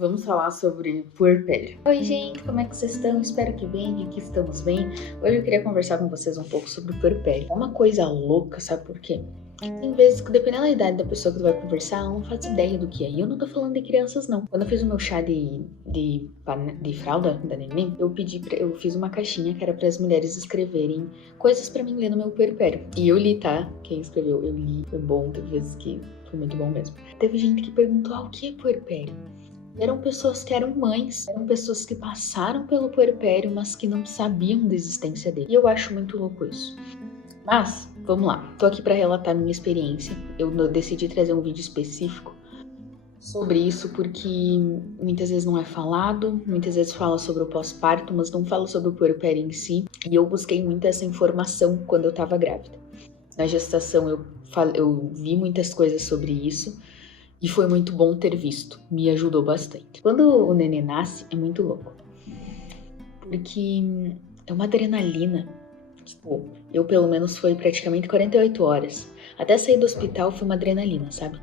Vamos falar sobre puerpério. Oi gente, como é que vocês estão? Espero que bem, aqui estamos bem. Hoje eu queria conversar com vocês um pouco sobre puerpério. É uma coisa louca, sabe por quê? Tem vezes que, dependendo da idade da pessoa que tu vai conversar, ela não faz ideia do que é. E eu não tô falando de crianças, não. Quando eu fiz o meu chá de fralda da neném, eu fiz uma caixinha que era para as mulheres escreverem coisas para mim ler no meu puerpério. E eu li, tá? Quem escreveu, eu li. Foi bom, teve vezes que foi muito bom mesmo. Teve gente que perguntou, o que é puerpério? Eram pessoas que eram mães, eram pessoas que passaram pelo puerpério, mas que não sabiam da existência dele. E eu acho muito louco isso. Mas, vamos lá. Tô aqui para relatar minha experiência. Eu decidi trazer um vídeo específico sobre isso porque muitas vezes não é falado, muitas vezes fala sobre o pós-parto, mas não fala sobre o puerpério em si. E eu busquei muito essa informação quando eu tava grávida. Na gestação eu vi muitas coisas sobre isso. E foi muito bom ter visto, me ajudou bastante. Quando o neném nasce, é muito louco. Porque é uma adrenalina. Tipo, eu pelo menos foi praticamente 48 horas. Até sair do hospital foi uma adrenalina, sabe?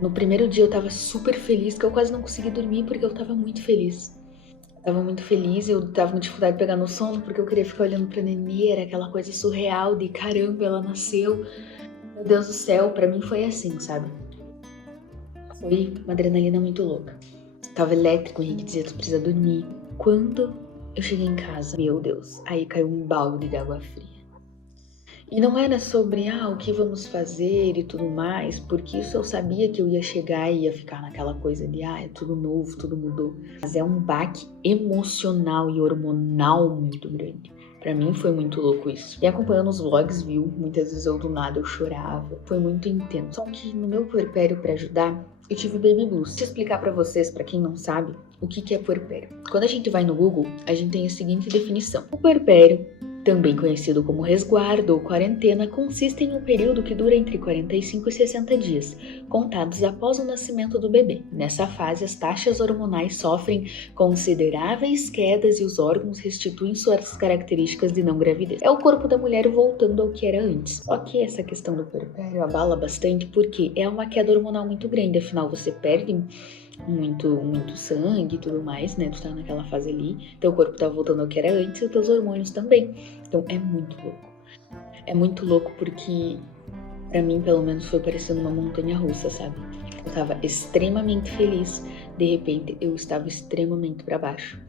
No primeiro dia eu tava super feliz, que eu quase não consegui dormir porque eu tava muito feliz. Eu tava com dificuldade de pegar no sono porque eu queria ficar olhando pra nenê, era aquela coisa surreal de caramba, ela nasceu. Meu Deus do céu, pra mim foi assim, sabe? Foi uma adrenalina muito louca. Tava elétrico, o Henrique dizia, tu precisa dormir. Quando eu cheguei em casa, meu Deus, aí caiu um balde de água fria. E não era sobre, o que vamos fazer e tudo mais, porque isso eu sabia que eu ia chegar e ia ficar naquela coisa de, é tudo novo, tudo mudou. Mas é um baque emocional e hormonal muito grande. Pra mim foi muito louco isso. E acompanhando os vlogs, viu? Muitas vezes eu do nada eu chorava. Foi muito intenso. Só que no meu puerpério pra ajudar, eu tive baby blues. Deixa eu explicar pra vocês, pra quem não sabe, o que é puerpério. Quando a gente vai no Google, a gente tem a seguinte definição. O puerpério, também conhecido como resguardo ou quarentena, consiste em um período que dura entre 45 e 60 dias, contados após o nascimento do bebê. Nessa fase, as taxas hormonais sofrem consideráveis quedas e os órgãos restituem suas características de não gravidez. É o corpo da mulher voltando ao que era antes. Só que essa questão do puerpério abala bastante porque é uma queda hormonal muito grande, afinal você perde muito sangue e tudo mais, né? Tu tá naquela fase ali, teu corpo tá voltando ao que era antes e os teus hormônios também. Então é muito louco. É muito louco porque, pra mim, pelo menos, foi parecendo uma montanha russa, sabe? Eu tava extremamente feliz, de repente eu estava extremamente pra baixo.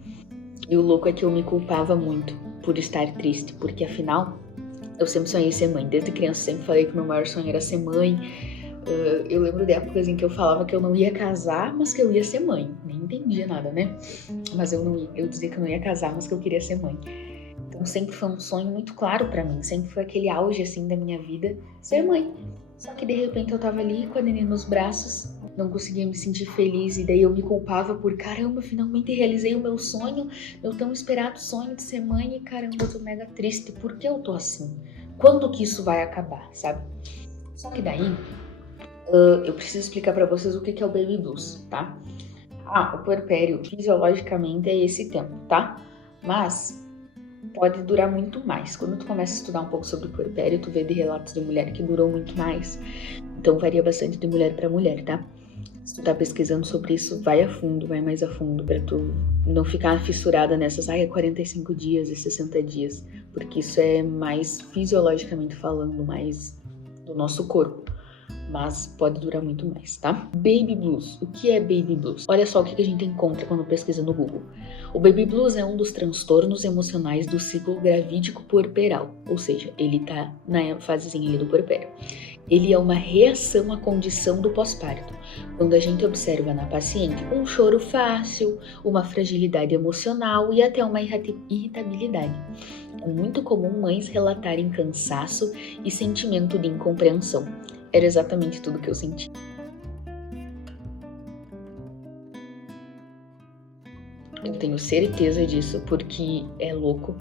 E o louco é que eu me culpava muito por estar triste, porque afinal, eu sempre sonhei ser mãe. Desde criança sempre falei que meu maior sonho era ser mãe. Eu lembro de épocas em que eu falava que eu não ia casar, mas que eu ia ser mãe. Nem entendia nada, né? Mas eu dizia que eu não ia casar, mas que eu queria ser mãe. Então sempre foi um sonho muito claro pra mim. Sempre foi aquele auge, assim, da minha vida, ser mãe. Só que de repente eu tava ali com a neném nos braços, não conseguia me sentir feliz. E daí eu me culpava por, caramba, finalmente realizei o meu sonho, meu tão esperado sonho de ser mãe. E caramba, eu tô mega triste. Por que eu tô assim? Quando que isso vai acabar, sabe? Só que daí eu preciso explicar pra vocês o que é o baby blues, tá? O puerpério fisiologicamente é esse tempo, tá? Mas pode durar muito mais. Quando tu começa a estudar um pouco sobre o puerpério, tu vê de relatos de mulher que durou muito mais. Então varia bastante de mulher pra mulher, tá? Se tu tá pesquisando sobre isso, vai a fundo, vai mais a fundo, pra tu não ficar fissurada nessas, é 45 dias, é 60 dias, porque isso é mais fisiologicamente falando, mais do nosso corpo. Mas pode durar muito mais, tá? Baby blues. O que é baby blues? Olha só o que a gente encontra quando pesquisa no Google. O baby blues é um dos transtornos emocionais do ciclo gravídico puerperal, ou seja, ele tá na fasezinha ali do puerpério. Ele é uma reação à condição do pós-parto, quando a gente observa na paciente um choro fácil, uma fragilidade emocional e até uma irritabilidade. É muito comum mães relatarem cansaço e sentimento de incompreensão. Era exatamente tudo que eu senti. Eu tenho certeza disso porque é louco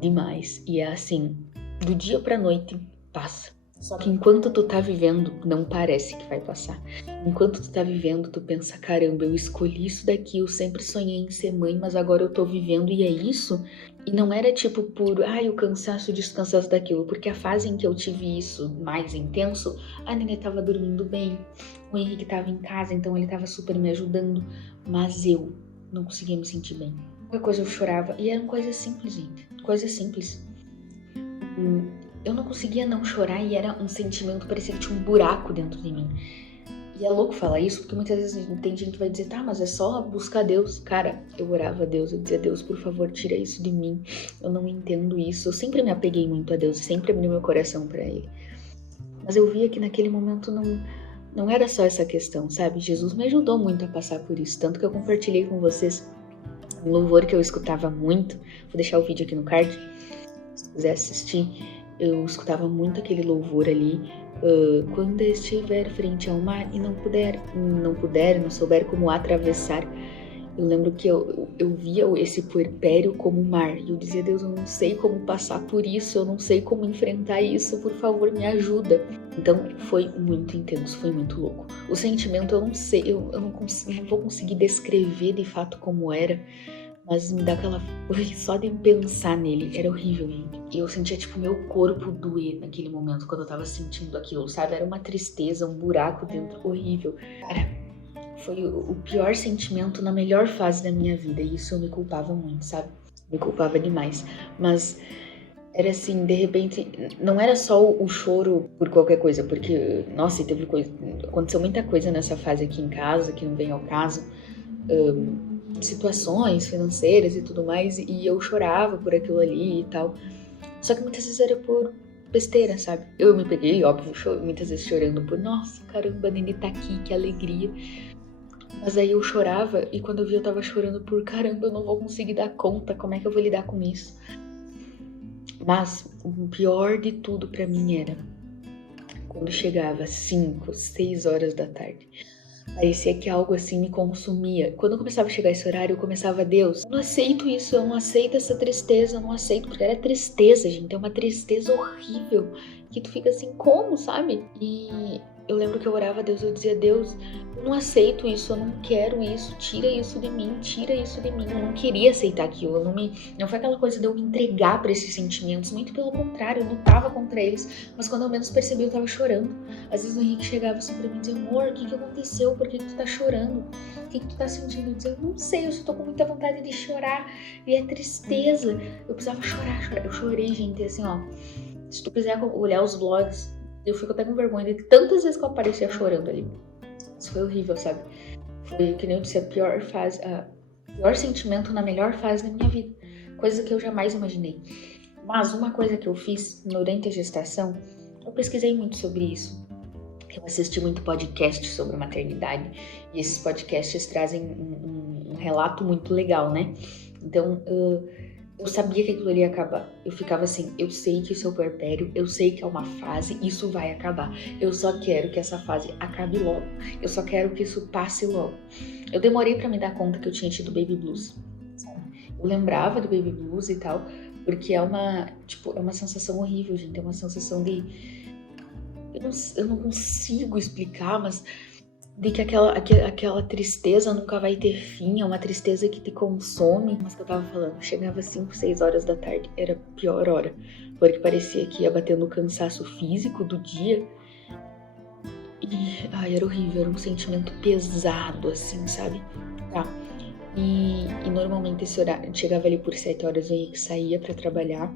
demais. E é assim, do dia pra noite passa. Só que enquanto tu tá vivendo, não parece que vai passar. Enquanto tu tá vivendo, tu pensa, caramba, eu escolhi isso daqui, eu sempre sonhei em ser mãe, mas agora eu tô vivendo e é isso? E não era tipo por, o cansaço, o descansaço daquilo, porque a fase em que eu tive isso mais intenso, a nenê tava dormindo bem, O Henrique tava em casa, então ele tava super me ajudando, mas eu não conseguia me sentir bem. Qualquer coisa eu chorava, e eram coisas simples, gente, coisas simples. Eu não conseguia não chorar e era um sentimento, parecia que tinha um buraco dentro de mim. E é louco falar isso, porque muitas vezes tem gente que vai dizer, tá, mas é só buscar Deus. Cara, eu orava a Deus, eu dizia, Deus, por favor, tira isso de mim. Eu não entendo isso. Eu sempre me apeguei muito a Deus, sempre abri meu coração pra Ele. Mas eu via que naquele momento não era só essa questão, sabe? Jesus me ajudou muito a passar por isso, tanto que eu compartilhei com vocês um louvor que eu escutava muito. Vou deixar o vídeo aqui no card, se quiser assistir. Eu escutava muito aquele louvor ali. Quando estiver frente ao mar e não souber como atravessar. Eu lembro que eu via esse puerpério como mar. E eu dizia, Deus, eu não sei como passar por isso, eu não sei como enfrentar isso, por favor, me ajuda. Então, foi muito intenso, foi muito louco. O sentimento, eu não sei, eu não vou conseguir descrever de fato como era, mas me dá aquela... Só de pensar nele, era horrível, gente. E eu sentia, tipo, meu corpo doer naquele momento, quando eu tava sentindo aquilo, sabe? Era uma tristeza, um buraco dentro, horrível. Cara, foi o pior sentimento na melhor fase da minha vida. E isso eu me culpava muito, sabe? Me culpava demais. Mas era assim, de repente, não era só o choro por qualquer coisa, porque, nossa, teve coisa... Aconteceu muita coisa nessa fase aqui em casa, que não vem ao caso. Situações financeiras e tudo mais, e eu chorava por aquilo ali e tal. Só que muitas vezes era por besteira, sabe? Eu me peguei, óbvio, muitas vezes chorando por, nossa, caramba, a Nene tá aqui, que alegria. Mas aí eu chorava, e quando eu vi eu tava chorando por, caramba, eu não vou conseguir dar conta, como é que eu vou lidar com isso? Mas o pior de tudo pra mim era quando chegava 5, 6 horas da tarde. Parecia que algo assim me consumia. Quando eu começava a chegar esse horário, eu começava, Deus, eu não aceito isso, eu não aceito essa tristeza, eu não aceito, porque era tristeza, gente, é uma tristeza horrível, que tu fica assim, como, sabe? E eu lembro que eu orava a Deus, eu dizia, Deus, eu não aceito isso, eu não quero isso, tira isso de mim, eu não queria aceitar aquilo, não foi aquela coisa de eu me entregar para esses sentimentos, muito pelo contrário, eu lutava contra eles, mas quando eu menos percebi, eu tava chorando. Às vezes o Henrique chegava assim pra mim e dizia, amor, o que aconteceu, por que tu tá chorando, o que tu tá sentindo? Eu dizia, eu não sei, eu só tô com muita vontade de chorar, e é tristeza, eu precisava chorar, eu chorei, gente, assim, ó, se tu quiser olhar os vlogs, eu fico até com vergonha de tantas vezes que eu aparecia chorando ali. Isso foi horrível, sabe? Foi, que nem eu disse, a pior sentimento na melhor fase da minha vida. Coisa que eu jamais imaginei. Mas uma coisa que eu fiz durante a gestação, eu pesquisei muito sobre isso. Eu assisti muito podcast sobre maternidade. E esses podcasts trazem um relato muito legal, né? Então, eu sabia que aquilo ali ia acabar. Eu ficava assim, eu sei que isso é o puerpério, eu sei que é uma fase, isso vai acabar. Eu só quero que essa fase acabe logo. Eu só quero que isso passe logo. Eu demorei pra me dar conta que eu tinha tido baby blues, sabe? Eu lembrava do baby blues e tal, porque é uma sensação horrível, gente. É uma sensação de... Eu não consigo explicar, mas... de que aquela tristeza nunca vai ter fim, é uma tristeza que te consome. Mas que eu tava falando, chegava 5, 6 horas da tarde, era a pior hora, porque parecia que ia batendo o cansaço físico do dia. E, era horrível, era um sentimento pesado, assim, sabe? Tá. E normalmente esse horário, chegava ali por 7 horas, o Henrique saía pra trabalhar.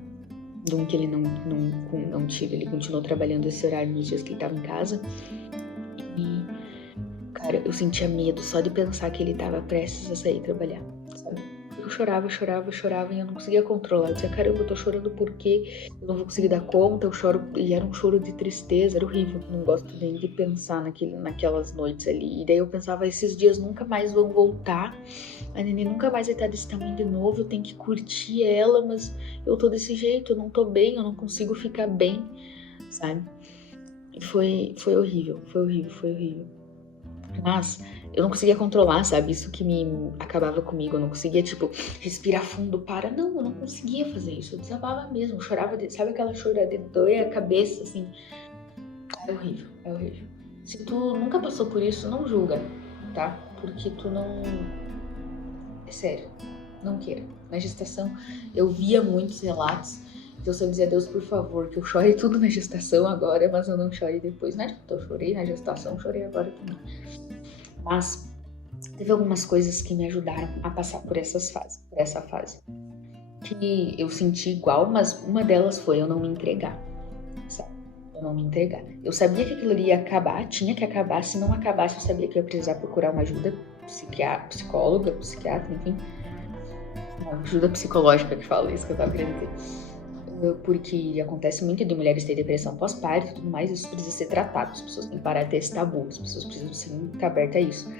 Não que ele não tira, ele continuou trabalhando esse horário nos dias que ele tava em casa. Cara, eu sentia medo só de pensar que ele tava prestes a sair trabalhar, sabe? Eu chorava e eu não conseguia controlar. Eu dizia, caramba, eu tô chorando porque eu não vou conseguir dar conta, eu choro, e era um choro de tristeza, era horrível. Eu não gosto nem de pensar naquelas noites ali. E daí eu pensava, esses dias nunca mais vão voltar, a Nenê nunca mais vai estar desse tamanho de novo, eu tenho que curtir ela, mas eu tô desse jeito, eu não tô bem, eu não consigo ficar bem, sabe? E foi horrível. Mas eu não conseguia controlar, sabe? Isso que me acabava comigo. Eu não conseguia, respirar fundo, Não, eu não conseguia fazer isso. Eu desabava mesmo, eu chorava, sabe aquela chora de doer a cabeça, assim? É horrível. Se tu nunca passou por isso, não julga, tá? Porque tu não... É sério, não queira. Na gestação, eu via muitos relatos Eu só dizia a Deus, por favor, que eu chore tudo na gestação agora, mas eu não chore depois. Não adianta, eu chorei na gestação, chorei agora também. Mas teve algumas coisas que me ajudaram a passar por essa fase. Que eu senti igual, mas uma delas foi eu não me entregar, sabe? Eu não me entregar. Eu sabia que aquilo ia acabar, tinha que acabar. Se não acabasse, eu sabia que eu ia precisar procurar uma ajuda psicóloga, psiquiatra, enfim. Uma ajuda psicológica, que fala isso que eu tava querendo dizer. Porque acontece muito de mulheres terem depressão pós-parto e tudo mais, isso precisa ser tratado. As pessoas têm que parar de ter esse tabu, as pessoas precisam ser muito abertas a isso.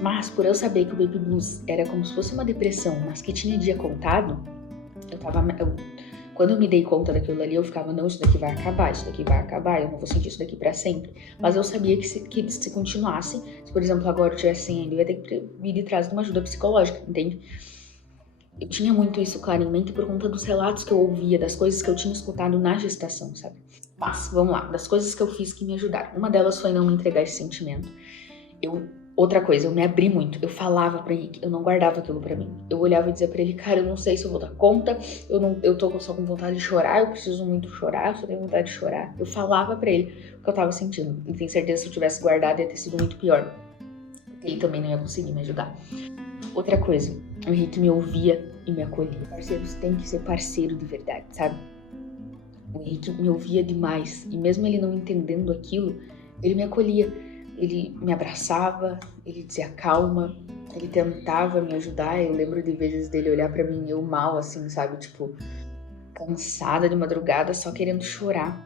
Mas por eu saber que o Baby Blues era como se fosse uma depressão, mas que tinha dia contado, quando eu me dei conta daquilo ali, eu ficava, não, isso daqui vai acabar, eu não vou sentir isso daqui pra sempre. Mas eu sabia que se continuasse, se por exemplo agora eu estivesse sem ele, eu ia ter que vir de trás de uma ajuda psicológica, entende? Eu tinha muito isso claro em mente por conta dos relatos que eu ouvia, das coisas que eu tinha escutado na gestação, sabe? Mas, vamos lá, das coisas que eu fiz que me ajudaram. Uma delas foi não me entregar esse sentimento. Outra coisa, eu me abri muito, eu falava pra Henrique, eu não guardava aquilo pra mim. Eu olhava e dizia pra ele, cara, eu não sei se eu vou dar conta, eu tô só com vontade de chorar, eu preciso muito chorar, eu só tenho vontade de chorar. Eu falava pra ele o que eu tava sentindo, e tenho certeza que se eu tivesse guardado ia ter sido muito pior. Ele também não ia conseguir me ajudar. Outra coisa, o Henrique me ouvia e me acolhia. Parceiros têm que ser parceiro de verdade, sabe? O Henrique me ouvia demais, e mesmo ele não entendendo aquilo, ele me acolhia. Ele me abraçava, ele dizia calma, ele tentava me ajudar. Eu lembro de vezes dele olhar pra mim, eu mal, assim, sabe? Tipo, cansada de madrugada, só querendo chorar.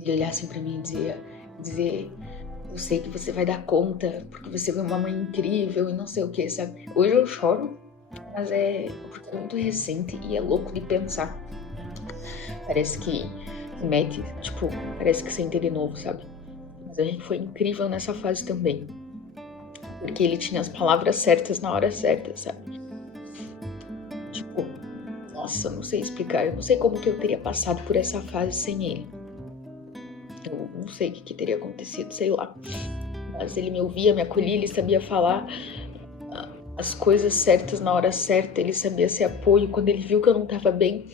Ele olhar assim pra mim e dizer, eu sei que você vai dar conta, porque você é uma mãe incrível e não sei o que, sabe? Hoje eu choro, mas porque é muito recente e é louco de pensar. Parece que mete, tipo, parece que sente de novo, sabe? Mas a gente foi incrível nessa fase também. Porque ele tinha as palavras certas na hora certa, sabe? Tipo, nossa, não sei explicar. Eu não sei como que eu teria passado por essa fase sem ele. Eu não sei o que teria acontecido, sei lá. Mas ele me ouvia, me acolhia, ele sabia falar as coisas certas na hora certa. Ele sabia ser apoio. Quando ele viu que eu não tava bem,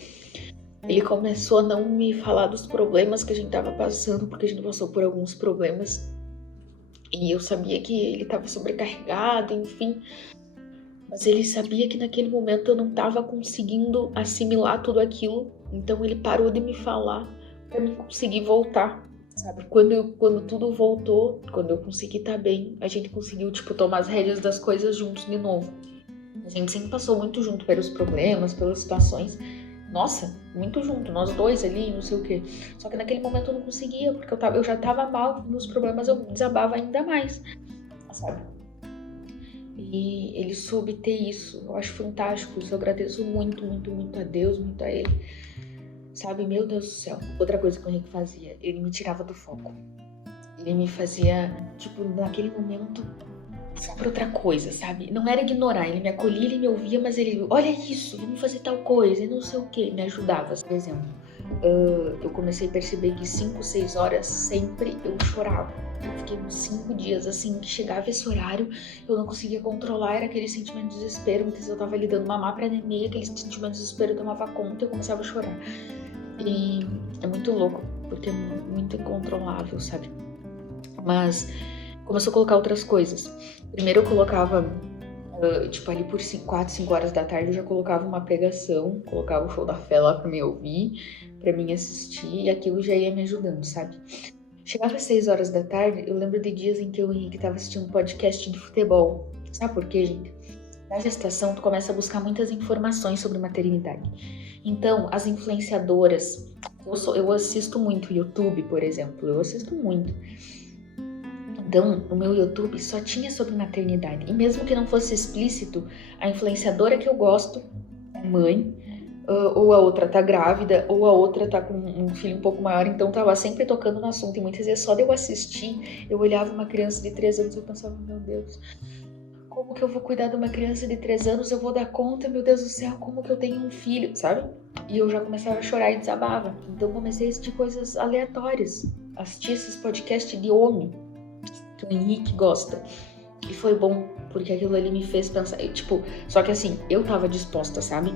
ele começou a não me falar dos problemas que a gente tava passando, porque a gente passou por alguns problemas. E eu sabia que ele tava sobrecarregado, enfim. Mas ele sabia que naquele momento eu não tava conseguindo assimilar tudo aquilo. Então ele parou de me falar pra mim conseguir voltar, sabe? Quando tudo voltou, quando eu consegui estar bem, a gente conseguiu, tipo, tomar as rédeas das coisas juntos de novo. A gente sempre passou muito junto pelos problemas, pelas situações. Nossa, muito junto, nós dois ali, não sei o quê. Só que naquele momento eu não conseguia, porque eu já tava mal nos problemas, eu desabava ainda mais, sabe? E ele soube ter isso, eu acho fantástico isso, eu agradeço muito, muito, muito a Deus, muito a ele, sabe? Meu Deus do céu. Outra coisa que o Henrique fazia, ele me tirava do foco. Ele me fazia, tipo, naquele momento, pra outra coisa, sabe? Não era ignorar, ele me acolhia, ele me ouvia, mas ele, olha isso, vamos fazer tal coisa, e não sei o que, me ajudava. Por exemplo, eu comecei a perceber que 5, 6 horas sempre eu chorava. Eu fiquei uns 5 dias assim, que chegava esse horário, eu não conseguia controlar, era aquele sentimento de desespero, muitas vezes eu tava lidando mamar pra anemia, aquele sentimento de desespero eu tomava conta e eu começava a chorar. E é muito louco, porque é muito incontrolável, sabe? Mas começou a colocar outras coisas. Primeiro eu colocava, tipo, ali por 4, 5 horas da tarde eu já colocava uma pregação, colocava o show da fé lá pra me ouvir, pra mim assistir, e aquilo já ia me ajudando, sabe? Chegava às 6 horas da tarde, eu lembro de dias em que o Henrique tava assistindo um podcast de futebol. Sabe por quê, gente? Na gestação, tu começa a buscar muitas informações sobre maternidade. Então, as influenciadoras, eu assisto muito YouTube, por exemplo, eu assisto muito. Então, no meu YouTube só tinha sobre maternidade. E mesmo que não fosse explícito, a influenciadora que eu gosto é mãe, ou a outra tá grávida, ou a outra tá com um filho um pouco maior, então tava sempre tocando no assunto. E muitas vezes só de eu assistir, eu olhava uma criança de 3 anos e eu pensava, meu Deus, como que eu vou cuidar de uma criança de 3 anos? Eu vou dar conta, meu Deus do céu, como que eu tenho um filho, sabe? E eu já começava a chorar e desabava. Então comecei a assistir coisas aleatórias, assistir esses podcasts de homem, que o Henrique gosta. E foi bom, porque aquilo ali me fez pensar, tipo, só que assim, eu tava disposta, sabe?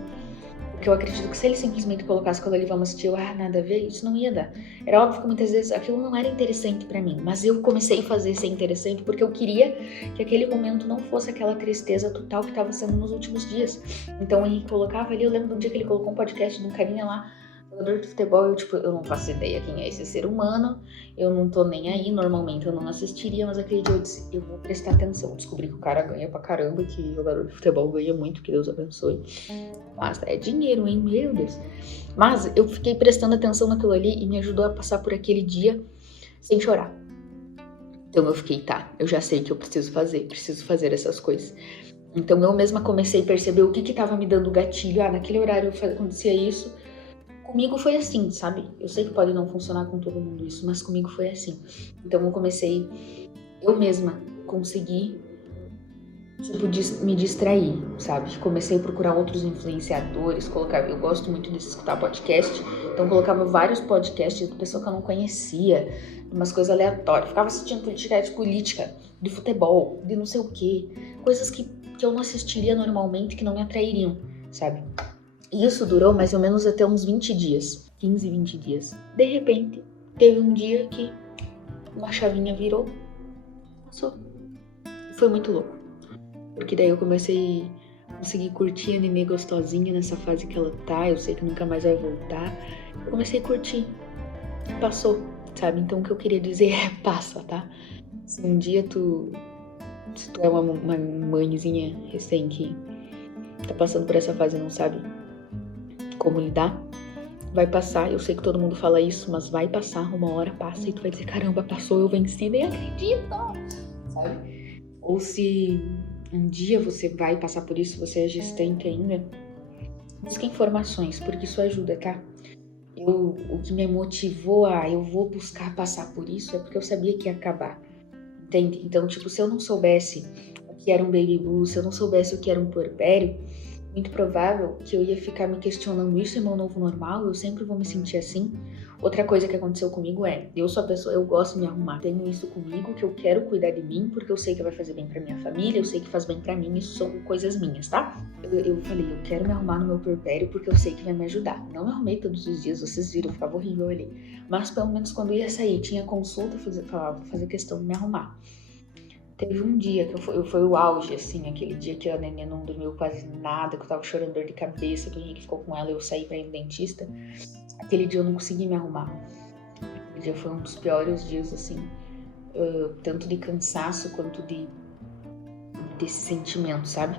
Porque eu acredito que se ele simplesmente colocasse aquilo ali, vamos assistir, nada a ver, isso não ia dar. Era óbvio que muitas vezes aquilo não era interessante pra mim, mas eu comecei a fazer ser interessante porque eu queria que aquele momento não fosse aquela tristeza total que tava sendo nos últimos dias. Então ele colocava ali, eu lembro do dia que ele colocou um podcast de um carinha lá, jogador de futebol, eu não faço ideia quem é esse ser humano, eu não tô nem aí, normalmente eu não assistiria, mas aquele dia eu disse, eu vou prestar atenção. Descobri que o cara ganha pra caramba, que jogador de futebol ganha muito, que Deus abençoe. Mas é dinheiro, hein, meu Deus. Mas eu fiquei prestando atenção naquilo ali e me ajudou a passar por aquele dia sem chorar. Então eu fiquei, eu já sei que eu preciso fazer essas coisas. Então eu mesma comecei a perceber o que tava me dando gatilho. Naquele horário acontecia isso. Comigo foi assim, sabe? Eu sei que pode não funcionar com todo mundo isso, mas comigo foi assim. Então eu comecei, eu mesma consegui, me distrair, sabe? Comecei a procurar outros influenciadores, eu gosto muito de escutar podcast, então colocava vários podcasts de pessoa que eu não conhecia, umas coisas aleatórias. Ficava assistindo política, de futebol, de não sei o quê, coisas que eu não assistiria normalmente, que não me atrairiam, sabe? E isso durou mais ou menos até uns 20 dias, 15, 20 dias. De repente, teve um dia que uma chavinha virou, passou. Foi muito louco, porque daí eu comecei a conseguir curtir a nenê gostosinha nessa fase que ela tá, eu sei que nunca mais vai voltar. Eu comecei a curtir, passou, sabe? Então o que eu queria dizer é, passa, tá? Se um dia se tu é uma mãezinha recém que tá passando por essa fase e não sabe como lidar, vai passar. Eu sei que todo mundo fala isso, mas vai passar, uma hora passa e tu vai dizer, caramba, passou, eu venci, nem acredito, sabe? Ou se um dia você vai passar por isso, você é gestante ainda, busca informações, porque isso ajuda, tá? O que me motivou eu vou buscar passar por isso é porque eu sabia que ia acabar, entende? Então, tipo, se eu não soubesse o que era um baby blue, se eu não soubesse o que era um puerpério, muito provável que eu ia ficar me questionando, isso é meu novo normal? Eu sempre vou me sentir assim? Outra coisa que aconteceu comigo eu sou a pessoa, eu gosto de me arrumar. Tenho isso comigo, que eu quero cuidar de mim, porque eu sei que vai fazer bem pra minha família, eu sei que faz bem pra mim, isso são coisas minhas, tá? Eu falei, eu quero me arrumar no meu puerpério porque eu sei que vai me ajudar. Não me arrumei todos os dias, vocês viram, ficava horrível ali. Mas pelo menos quando eu ia sair, tinha consulta, falava, fazer questão de me arrumar. Teve um dia que foi o auge, assim, aquele dia que a neném não dormiu quase nada, que eu tava chorando dor de cabeça, que o Henrique ficou com ela e eu saí pra ir no dentista. Aquele dia eu não consegui me arrumar. Aquele dia foi um dos piores dias, assim, tanto de cansaço quanto desse sentimento, sabe?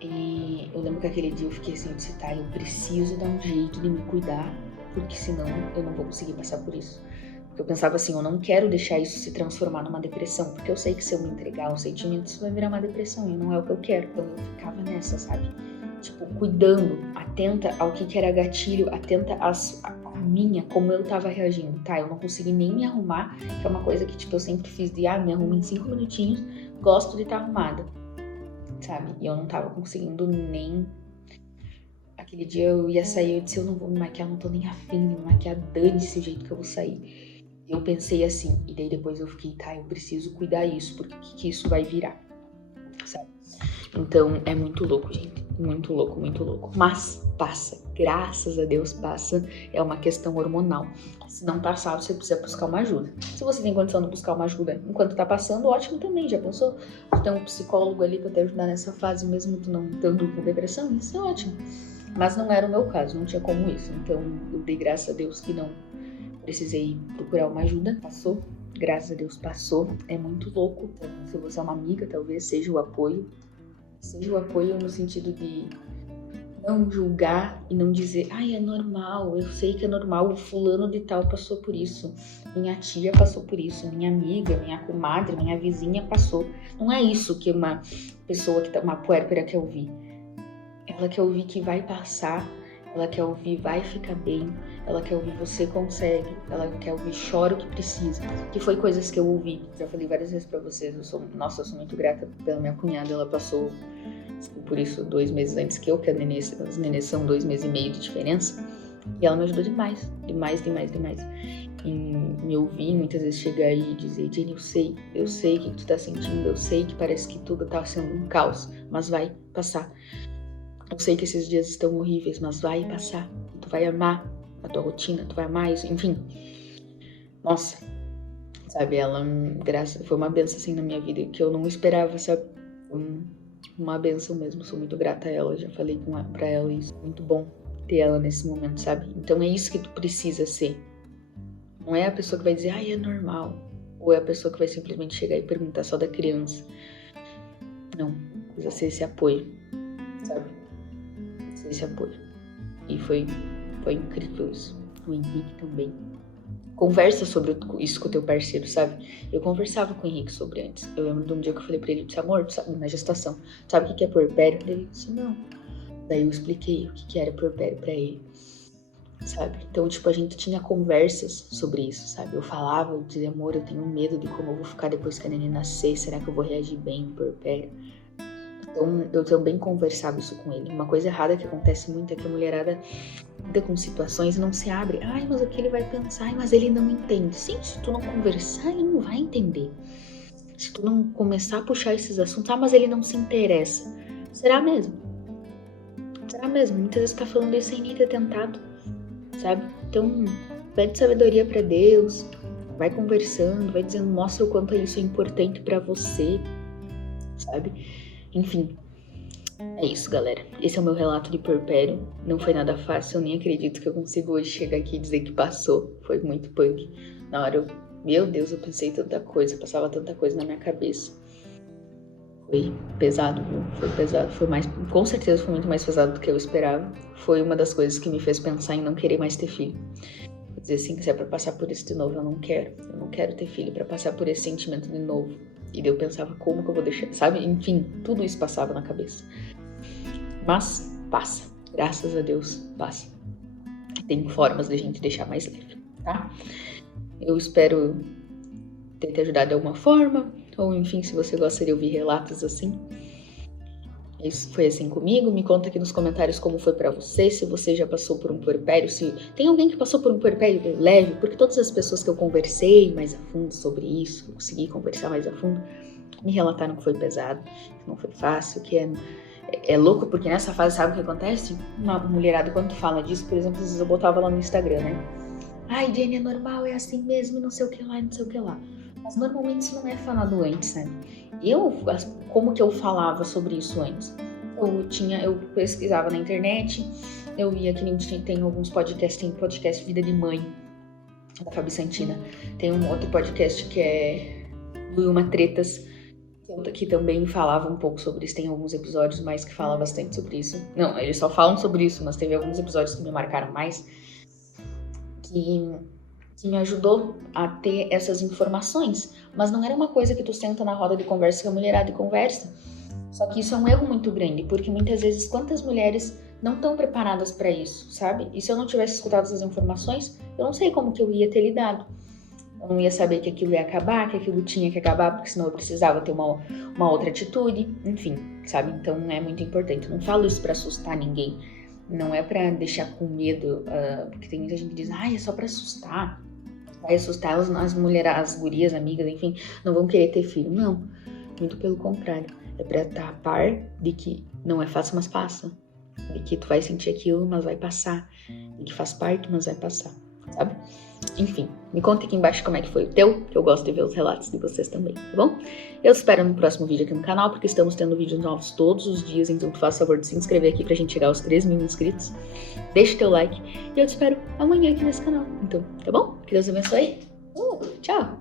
E eu lembro que aquele dia eu fiquei assim, eu disse, eu preciso dar um jeito de me cuidar, porque senão eu não vou conseguir passar por isso. Eu pensava assim, eu não quero deixar isso se transformar numa depressão, porque eu sei que se eu me entregar um sentimento, isso vai virar uma depressão, e não é o que eu quero. Então eu ficava nessa, sabe? Tipo, cuidando, atenta ao que era gatilho, atenta a minha, como eu tava reagindo. Eu não consegui nem me arrumar, que é uma coisa que, tipo, eu sempre fiz de, me arrumo em 5 minutinhos, gosto de estar arrumada, sabe? E eu não tava conseguindo nem... Aquele dia eu ia sair, eu disse, eu não vou me maquiar, não tô nem afim de me maquiar, dane-se o jeito que eu vou sair. Eu pensei assim, e daí depois eu fiquei, eu preciso cuidar isso, porque o que isso vai virar, sabe? Então, é muito louco, gente, muito louco, muito louco. Mas passa, graças a Deus passa, é uma questão hormonal. Se não passar, você precisa buscar uma ajuda. Se você tem condição de buscar uma ajuda enquanto tá passando, ótimo também, já pensou? Tu tem um psicólogo ali pra te ajudar nessa fase, mesmo tu não estando com depressão, isso é ótimo. Mas não era o meu caso, não tinha como isso, então eu dei graças a Deus que não precisei procurar uma ajuda, passou, graças a Deus passou, é muito louco. Então, se você é uma amiga, talvez seja o apoio no sentido de não julgar e não dizer, é normal, eu sei que é normal, o fulano de tal passou por isso, minha tia passou por isso, minha amiga, minha comadre, minha vizinha passou. Não é isso que uma pessoa que tá, uma puérpera quer ouvir. Ela quer ouvir que vai passar, ela quer ouvir vai ficar bem, ela quer ouvir você consegue, ela quer ouvir chora o que precisa, que foi coisas que eu ouvi. Já falei várias vezes pra vocês, eu sou muito grata pela minha cunhada, ela passou por isso 2 meses antes que eu, que as nenês são 2 meses e meio de diferença, e ela me ajudou demais. E me ouvir, muitas vezes chegar aí e dizer, Jenny, eu sei o que tu tá sentindo, eu sei que parece que tudo tá sendo um caos, mas vai passar. Eu sei que esses dias estão horríveis, mas vai passar. Tu vai amar a tua rotina, tu vai amar isso, enfim. Nossa, sabe, ela foi uma benção assim na minha vida que eu não esperava, sabe? Uma benção mesmo, sou muito grata a ela, já falei pra ela isso. Muito bom ter ela nesse momento, sabe? Então é isso que tu precisa ser. Não é a pessoa que vai dizer, é normal. Ou é a pessoa que vai simplesmente chegar e perguntar só da criança. Não, precisa ser esse apoio, sabe? Precisa ser esse apoio. E foi incrível isso. O Henrique também. Conversa sobre isso com o teu parceiro, sabe? Eu conversava com o Henrique sobre antes. Eu lembro de um dia que eu falei pra ele, disse, amor, sabe, na gestação, sabe o que é puerpério? Ele disse, não. Daí eu expliquei o que era puerpério pra ele, sabe? Então, tipo, a gente tinha conversas sobre isso, sabe? Eu falava, eu dizia, amor, eu tenho medo de como eu vou ficar depois que a neném nascer, será que eu vou reagir bem no puerpério? Então, eu também conversava isso com ele. Uma coisa errada que acontece muito é que a mulherada lida com situações e não se abre. Mas o que ele vai pensar? Mas ele não entende. Sim, se tu não conversar, ele não vai entender. Se tu não começar a puxar esses assuntos, mas ele não se interessa. Será mesmo? Será mesmo? Muitas vezes tá falando isso sem nem ter tentado, sabe? Então, pede sabedoria pra Deus, vai conversando, vai dizendo, mostra o quanto isso é importante pra você, sabe? Enfim, é isso, galera. Esse é o meu relato de puerpério. Não foi nada fácil, eu nem acredito que eu consigo hoje chegar aqui e dizer que passou. Foi muito punk. Na hora, meu Deus, eu pensei tanta coisa, passava tanta coisa na minha cabeça. Foi pesado, viu? Foi pesado. Com certeza foi muito mais pesado do que eu esperava. Foi uma das coisas que me fez pensar em não querer mais ter filho. Vou dizer assim, que se é pra passar por isso de novo, eu não quero. Eu não quero ter filho pra passar por esse sentimento de novo. E daí eu pensava, como que eu vou deixar, sabe? Enfim, tudo isso passava na cabeça. Mas passa. Graças a Deus, passa. Tem formas de a gente deixar mais leve, tá? Eu espero ter te ajudado de alguma forma. Ou enfim, se você gosta de ouvir relatos assim. Isso foi assim comigo. Me conta aqui nos comentários como foi pra você. Se você já passou por um puerpério. Se tem alguém que passou por um puerpério leve. Porque todas as pessoas que eu conversei mais a fundo sobre isso, que eu consegui conversar mais a fundo, me relataram que foi pesado, que não foi fácil, que é louco, porque nessa fase, sabe o que acontece? Uma mulherada, quando tu fala disso, por exemplo, às vezes eu botava lá no Instagram, né? Jenny, é normal, é assim mesmo, não sei o que lá, não sei o que lá. Mas normalmente isso não é falado antes, né? Como que eu falava sobre isso antes? Eu pesquisava na internet, eu via que a gente tem alguns podcasts, tem podcast Vida de Mãe, da Fabi Santina. Tem um outro podcast que é do Uma Tretas, que também falava um pouco sobre isso. Tem alguns episódios mais que falam bastante sobre isso. Não, eles só falam sobre isso, mas teve alguns episódios que me marcaram mais, que me ajudou a ter essas informações. Mas não era uma coisa que tu senta na roda de conversa com a mulherada e conversa. Só que isso é um erro muito grande, porque muitas vezes quantas mulheres não estão preparadas para isso, sabe? E se eu não tivesse escutado essas informações, eu não sei como que eu ia ter lidado. Eu não ia saber que aquilo ia acabar, que aquilo tinha que acabar, porque senão eu precisava ter uma outra atitude, enfim, sabe? Então é muito importante. Eu não falo isso pra assustar ninguém, não é pra deixar com medo, porque tem muita gente que diz, é só pra assustar. Vai assustar as mulheres, as gurias, amigas, enfim, não vão querer ter filho. Não, muito pelo contrário. É pra estar a par de que não é fácil, mas passa. De que tu vai sentir aquilo, mas vai passar. De que faz parte, mas vai passar, sabe? Enfim, me conta aqui embaixo como é que foi o teu, que eu gosto de ver os relatos de vocês também, tá bom? Eu te espero no próximo vídeo aqui no canal, porque estamos tendo vídeos novos todos os dias, então tu faz o favor de se inscrever aqui pra gente chegar aos 3.000 inscritos. Deixa teu like e eu te espero amanhã aqui nesse canal, então, tá bom? Que Deus abençoe. Tchau!